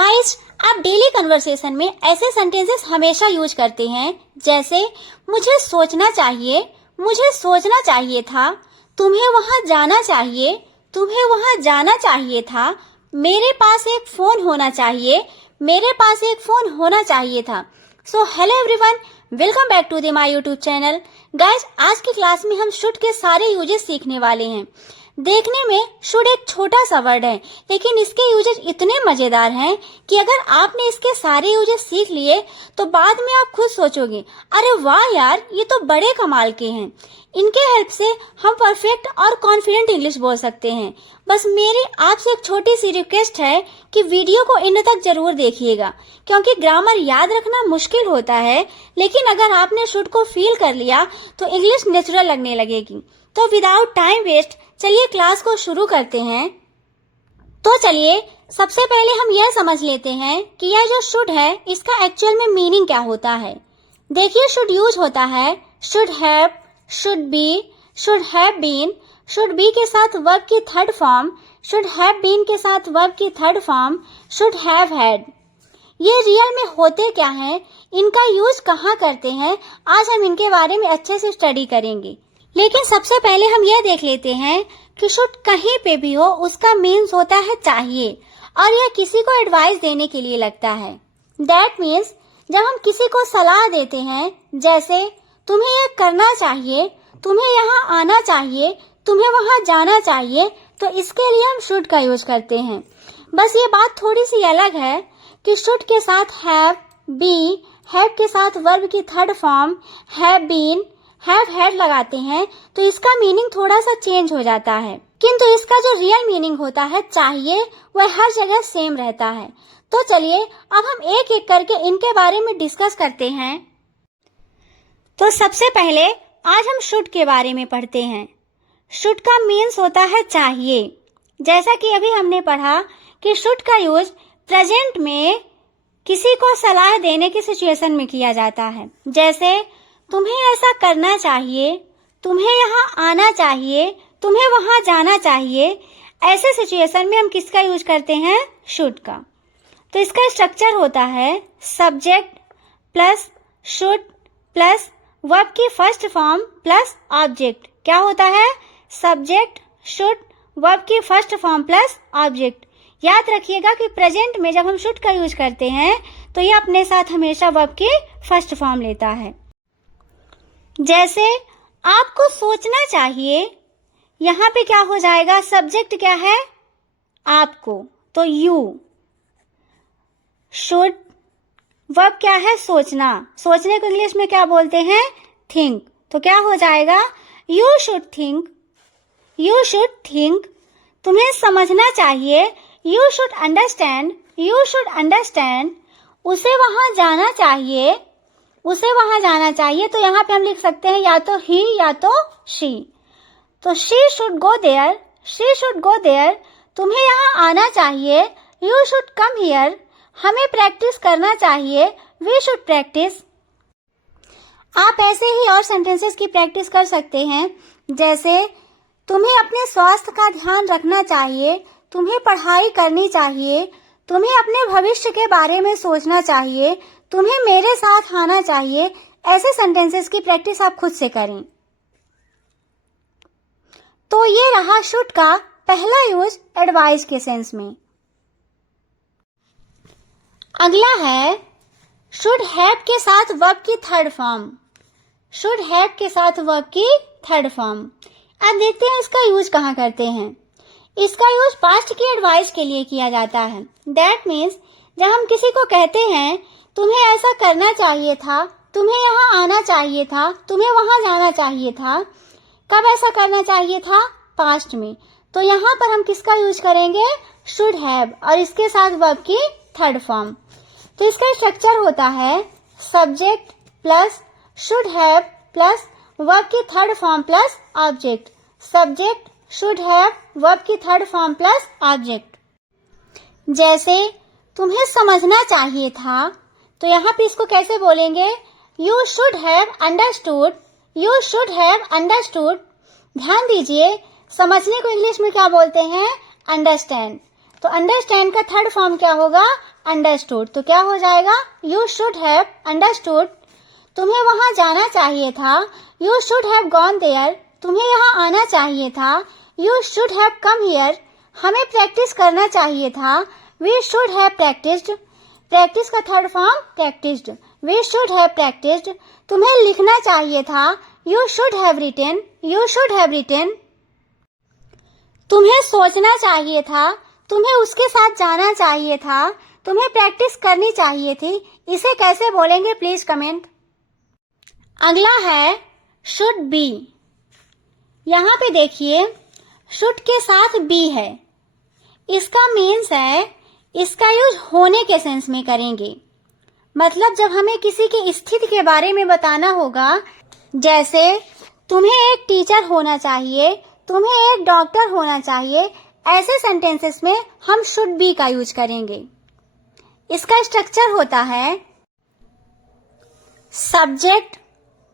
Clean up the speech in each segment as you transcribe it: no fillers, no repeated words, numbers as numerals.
Guys, आप daily conversation में ऐसे सेंटेंसेस हमेशा यूज करते हैं जैसे मुझे सोचना चाहिए था, तुम्हें वहां जाना चाहिए था, मेरे पास एक फोन होना चाहिए था। So hello everyone, welcome back to the my YouTube channel. Guys, आज की क्लास में हम शुड के सारे यूजेस सीखने वाले हैं। देखने में शुड एक छोटा सा वर्ड है, लेकिन इसके यूजेस इतने मजेदार हैं कि अगर आपने इसके सारे यूजेस सीख लिए तो बाद में आप खुद सोचोगे, अरे वाह यार, ये तो बड़े कमाल के हैं। इनके हेल्प से हम परफेक्ट और कॉन्फिडेंट इंग्लिश बोल सकते हैं। बस मेरी आपसे एक छोटी सी रिक्वेस्ट है कि वीडियो को एंड तक जरूर देखिएगा, क्योंकि ग्रामर याद रखना मुश्किल होता है, लेकिन अगर आपने शुड को फील कर लिया तो इंग्लिश नेचुरल लगने लगेगी। तो विदाउट टाइम वेस्ट चलिए क्लास को शुरू करते हैं। तो चलिए सबसे पहले हम यह समझ लेते हैं कि यह जो शुड है इसका एक्चुअल में मीनिंग क्या होता है। देखिए, शुड यूज होता है should have, should be, should have been, should be के साथ वर्ब की third form, should have been के साथ वर्ब की third form, should have had. ये रियल में होते क्या हैं, इनका यूज कहाँ करते हैं, आज हम इनके बारे में अच्छे से स्टडी करेंगे। लेकिन सबसे पहले हम यह देख लेते हैं कि शुड कहीं पे भी हो उसका मीन्स होता है चाहिए, और यह किसी को एडवाइस देने के लिए लगता है। दैट मीन्स जब हम किसी को सलाह देते हैं, जैसे तुम्हें यह करना चाहिए, तुम्हें यहाँ आना चाहिए, तुम्हें वहाँ जाना चाहिए, तो इसके लिए हम शुड का यूज करते हैं। बस ये बात थोड़ी सी अलग है कि शुड के साथ हैव, बी, हैव के साथ वर्ब की third form have been, have had लगाते हैं तो इसका मीनिंग थोड़ा सा चेंज हो जाता है, किंतु इसका जो रियल मीनिंग होता है चाहिए वह हर जगह सेम रहता है। तो चलिए अब हम एक एक करके इनके बारे में डिस्कस करते हैं। तो सबसे पहले आज हम शुड के बारे में पढ़ते हैं। शुड का मीन्स होता है चाहिए। जैसा कि अभी हमने पढ़ा कि शुड का यूज प्रेजेंट में किसी को सलाह देने की सिचुएशन में किया जाता है, जैसे तुम्हें ऐसा करना चाहिए, तुम्हें यहाँ आना चाहिए, तुम्हें वहां जाना चाहिए। ऐसे सिचुएशन में हम किसका यूज करते हैं, शुड का। तो इसका स्ट्रक्चर होता है subject plus should plus verb की फर्स्ट फॉर्म प्लस ऑब्जेक्ट। क्या होता है, सब्जेक्ट शुड वर्ब की फर्स्ट फॉर्म प्लस ऑब्जेक्ट। याद रखिएगा कि प्रेजेंट में जब हम शुड का यूज करते हैं तो ये अपने साथ हमेशा वर्ब की फर्स्ट फॉर्म लेता है। जैसे आपको सोचना चाहिए, यहाँ पे क्या हो जाएगा, सब्जेक्ट क्या है, आपको, तो यू। शुड वर्ब क्या है, सोचना, सोचने को इंग्लिश में क्या बोलते हैं, थिंक। तो क्या हो जाएगा, you should think, you should think. तुम्हें समझना चाहिए, you should understand, you should understand. उसे वहां जाना चाहिए, उसे वहां जाना चाहिए, तो यहाँ पे हम लिख सकते हैं या तो ही या तो शी। तो she should go there, she should go there. तुम्हें यहाँ आना चाहिए, यू शुड कम हियर। हमें प्रैक्टिस करना चाहिए, वी शुड प्रैक्टिस। आप ऐसे ही और सेंटेंसेस की प्रैक्टिस कर सकते हैं, जैसे तुम्हें अपने स्वास्थ्य का ध्यान रखना चाहिए, तुम्हें पढ़ाई करनी चाहिए, तुम्हें अपने भविष्य के बारे में सोचना चाहिए, तुम्हें मेरे साथ आना चाहिए। ऐसे सेंटेंसेस की प्रैक्टिस आप खुद से करें। तो ये रहा शुड का पहला यूज एडवाइस के सेंस में। अगला है शुड हैव के साथ वर्ब की थर्ड फॉर्म, शुड हैव के साथ वर्ब की थर्ड फॉर्म। अब देखते हैं इसका यूज कहाँ करते हैं। इसका यूज पास्ट की एडवाइस के लिए किया जाता है। दैट मीन्स जब हम किसी को कहते हैं तुम्हें ऐसा करना चाहिए था, तुम्हें यहाँ आना चाहिए था, तुम्हें वहां जाना चाहिए था। कब ऐसा करना चाहिए था, पास्ट में। तो यहाँ पर हम किसका यूज करेंगे, शुड हैव, और इसके साथ वर्ब की थर्ड फॉर्म। तो इसका स्ट्रक्चर होता है subject plus should have plus verb की third form plus object. Subject should have verb की थर्ड फॉर्म प्लस ऑब्जेक्ट। जैसे तुम्हें समझना चाहिए था, तो यहाँ पे इसको कैसे बोलेंगे, you should have understood, you should have understood. ध्यान दीजिए, समझने को इंग्लिश में क्या बोलते हैं, अंडरस्टैंड। तो अंडरस्टैंड का थर्ड फॉर्म क्या होगा? अंडरस्टूड। तो क्या हो जाएगा? You should have understood. तुम्हें वहां जाना चाहिए था। You should have gone there. तुम्हें यहाँ आना चाहिए था। You should have come here. हमें प्रैक्टिस करना चाहिए था। We should have practised. Practice का third form practised. We should have practised. तुम्हें लिखना चाहिए था। You should have written. You should have written. तुम्हें सोचना चाहिए था। तुम्हें उसके साथ जाना चाहिए था। तुम्हें प्रैक्टिस करनी चाहिए थी। इसे कैसे बोलेंगे प्लीज कमेंट। अगला है शुड बी। यहाँ पे देखिए शुड के साथ बी है। इसका मीन्स है, इसका यूज होने के सेंस में करेंगे। मतलब जब हमें किसी की स्थिति के बारे में बताना होगा, जैसे तुम्हें एक टीचर होना चाहिए, तुम्हें एक डॉक्टर होना चाहिए, ऐसे सेंटेंसेस में हम शुड बी का यूज करेंगे। इसका स्ट्रक्चर होता है subject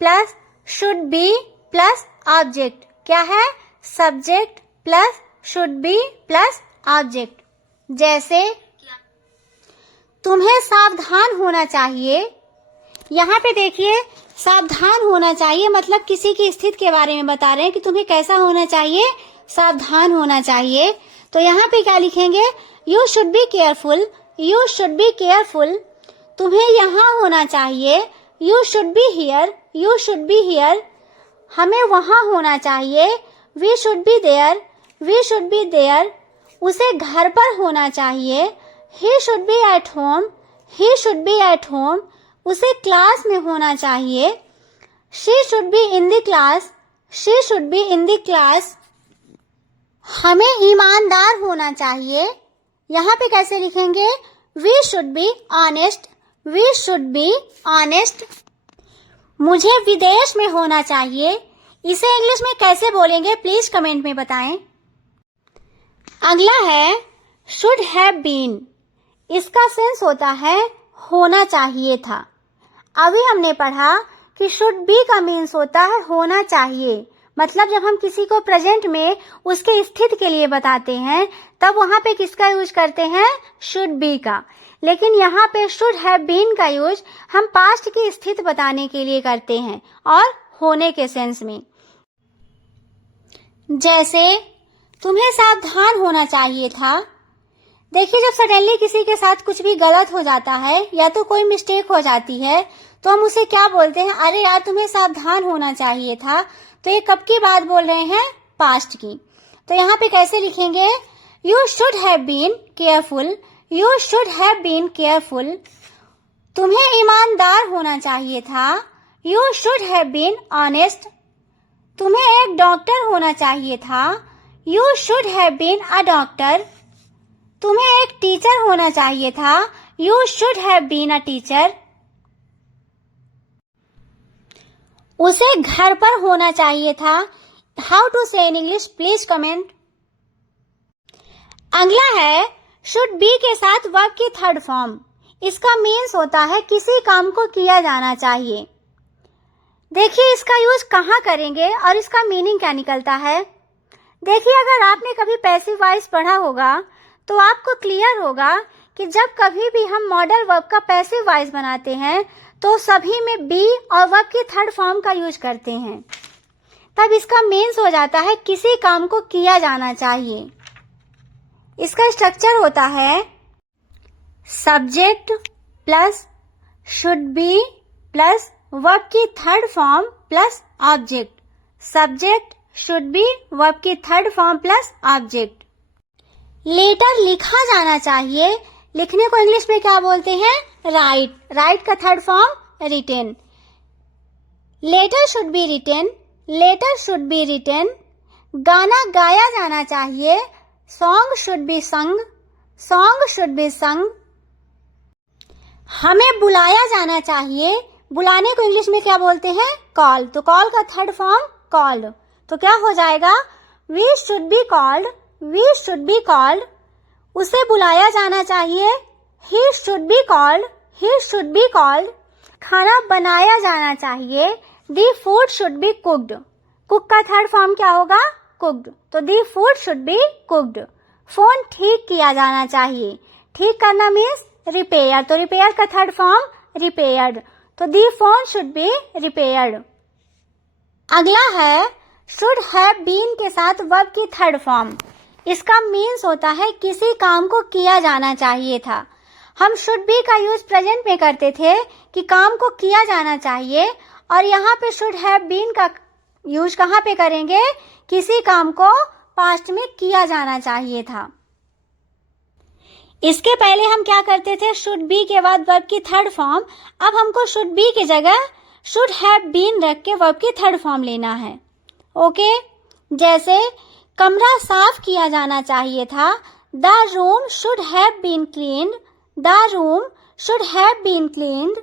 plus should be plus object. क्या है? Subject plus should be plus object. जैसे तुम्हें सावधान होना चाहिए। यहाँ पे देखिए सावधान होना चाहिए मतलब किसी की स्थिति के बारे में बता रहे हैं कि तुम्हें कैसा होना चाहिए? सावधान होना चाहिए। तो यहाँ पे क्या लिखेंगे? You should be careful. You should be careful. तुम्हें यहाँ होना चाहिए। You should be here. You should be here. हमें वहाँ होना चाहिए। We should be there. We should be there. उसे घर पर होना चाहिए। He should be at home. He should be at home. उसे क्लास में होना चाहिए। She should be in the class. She should be in the class. हमें ईमानदार होना चाहिए। यहाँ पे कैसे लिखेंगे? We should be honest. We should be honest. मुझे विदेश में होना चाहिए। इसे इंग्लिश में कैसे बोलेंगे प्लीज कमेंट में बताएं। अगला है शुड हैव बीन। इसका सेंस होता है होना चाहिए था। अभी हमने पढ़ा कि शुड बी का मीन्स होता है होना चाहिए। मतलब जब हम किसी को प्रेजेंट में उसके स्थिति के लिए बताते हैं तब वहां पे किसका यूज करते हैं? शुड बी का। लेकिन यहाँ पे शुड हैव बीन का यूज हम पास्ट की स्थिति बताने के लिए करते हैं और होने के सेंस में। जैसे तुम्हें सावधान होना चाहिए था। देखिए जब सडनली किसी के साथ कुछ भी गलत हो जाता है या तो कोई मिस्टेक हो जाती है तो हम उसे क्या बोलते हैं? अरे यार तुम्हें सावधान होना चाहिए था। तो ये कब की बात बोल रहे हैं? पास्ट की। तो यहाँ पे कैसे लिखेंगे? You should have been careful. You should have been careful. तुम्हें ईमानदार होना चाहिए था। You should have been honest. तुम्हें एक डॉक्टर होना चाहिए था। You should have been a doctor. तुम्हें एक टीचर होना चाहिए था। You should have been a teacher. उसे घर पर होना चाहिए था। हाउ टू से इन इंग्लिश प्लीज कमेंट। अगला है शुड बी के साथ वर्ब की थर्ड फॉर्म। इसका मीन्स होता है किसी काम को किया जाना चाहिए। देखिए इसका यूज कहाँ करेंगे और इसका मीनिंग क्या निकलता है। देखिए अगर आपने कभी पैसिव वॉइस पढ़ा होगा तो आपको क्लियर होगा कि जब कभी भी हम मॉडल वर्ब का पैसिव वॉइस बनाते हैं तो सभी में बी और वर्ब की थर्ड फॉर्म का यूज करते हैं। तब इसका मीन्स हो जाता है किसी काम को किया जाना चाहिए। इसका स्ट्रक्चर होता है subject plus should be plus verb की third form plus object. Subject should be verb की third form plus object. Letter लिखा जाना चाहिए। लिखने को इंग्लिश में क्या बोलते हैं? राइट। राइट का third form written. Letter should be written. Letter should be written. गाना गाया जाना चाहिए। Song should be sung. Song should be sung. हमें बुलाया जाना चाहिए। बुलाने को इंग्लिश में क्या बोलते हैं? कॉल। तो कॉल का थर्ड फॉर्म कॉल्ड। तो क्या हो जाएगा? We should be called. We should be called. उसे बुलाया जाना चाहिए। He should be called. He should be called. खाना बनाया जाना चाहिए। The food should be cooked. Cook का थर्ड फॉर्म क्या होगा? कुक्ड। तो the food should be cooked. Phone ठीक किया जाना चाहिए। ठीक करना मीन्स रिपेयर, तो रिपेयर का थर्ड फॉर्म रिपेयर्ड, तो the phone should be repaired. अगला है शुड हैव बीन के साथ वर्ब की थर्ड फॉर्म। इसका मीन्स होता है किसी काम को किया जाना चाहिए था। हम शुड बी का यूज प्रेजेंट में करते थे कि काम को किया जाना चाहिए, और यहाँ पे शुड हैव बीन का यूज कहाँ पे करेंगे? किसी काम को पास्ट में किया जाना चाहिए था। इसके पहले हम क्या करते थे? शुड बी के बाद वर्ब की थर्ड फॉर्म। अब हमको शुड बी की जगह शुड हैव बीन रख के वर्ब की थर्ड फॉर्म लेना है। ओके, जैसे कमरा साफ किया जाना चाहिए था, the room should have been cleaned, the room should have been cleaned.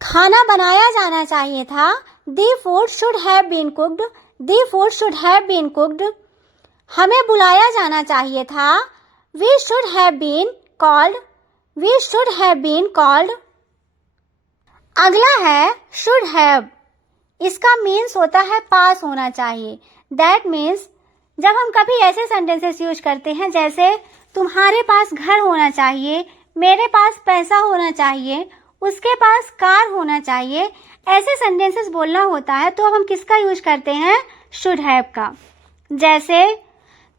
खाना बनाया जाना चाहिए था, the food should have been cooked, the food should have been cooked. हमें बुलाया जाना चाहिए था, we should have been called, we should have been called. अगला है शुड हैव। इसका मीन्स होता है पास होना चाहिए। दैट मीन्स जब हम कभी ऐसे सेंटेंसेस यूज करते हैं जैसे तुम्हारे पास घर होना चाहिए, मेरे पास पैसा होना चाहिए, उसके पास कार होना चाहिए, ऐसे सेंटेंसेस बोलना होता है तो हम किसका यूज करते हैं? शुड हैव का। जैसे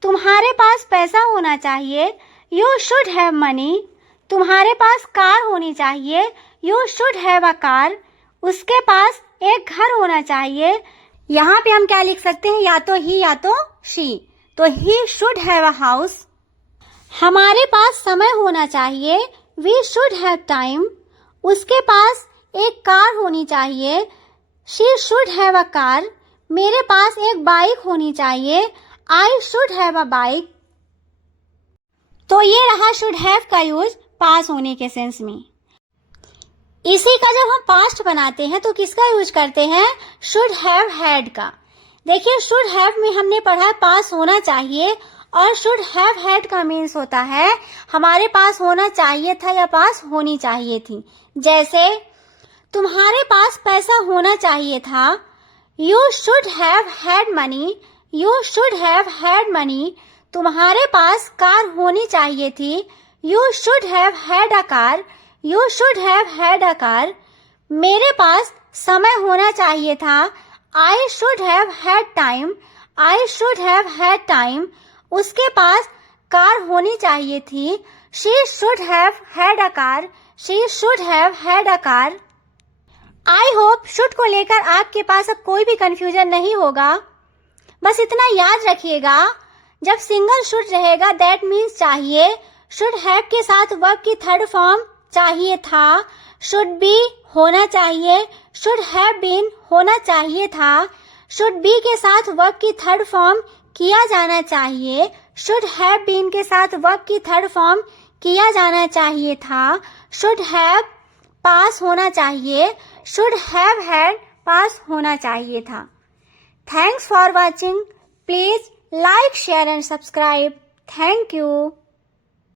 तुम्हारे पास पैसा होना चाहिए, यू शुड हैव मनी, तुम्हारे पास कार होनी चाहिए, you should have a car, उसके पास एक घर होना चाहिए। यहाँ पे हम क्या लिख सकते हैं? या तो ही या तो शी, तो he should have a house. हमारे पास समय होना चाहिए, वी शुड हैव टाइम, उसके पास एक कार होनी चाहिए, she should have a car, मेरे पास एक बाइक होनी चाहिए, I should have a bike. तो ये रहा शुड हैव का यूज पास होने के सेंस में। इसी का जब हम पास्ट बनाते हैं तो किसका यूज करते हैं? शुड हैव हैड का। देखिए शुड हैव में हमने पढ़ा है पास होना चाहिए, और शुड हैव हैड का मीन्स होता है हमारे पास होना चाहिए था या पास होनी चाहिए थी। जैसे तुम्हारे पास पैसा होना चाहिए था, you should have had money, you should have had money. तुम्हारे पास कार होनी चाहिए थी, you should have had a car, you should have had a car. मेरे पास समय होना चाहिए था, I should have had time, I should have had time. उसके पास कार होनी चाहिए थी, she should have had a car, she should have had a car. I hope should को लेकर आपके पास अब कोई भी कंफ्यूजन नहीं होगा। बस इतना याद रखिएगा, जब सिंगल शुड रहेगा दैट मीन्स चाहिए, शुड हैव के साथ वर्ब की थर्ड फॉर्म चाहिए था, शुड बी होना चाहिए, शुड हैव बीन होना चाहिए था, शुड बी के साथ वर्ब की थर्ड फॉर्म किया जाना चाहिए, शुड हैव बीन के साथ वर्ब की थर्ड फॉर्म किया जाना चाहिए था, शुड हैव पास होना चाहिए, शुड हैव हैड पास होना चाहिए था। Thanks for watching. Please like, share and subscribe. Thank you.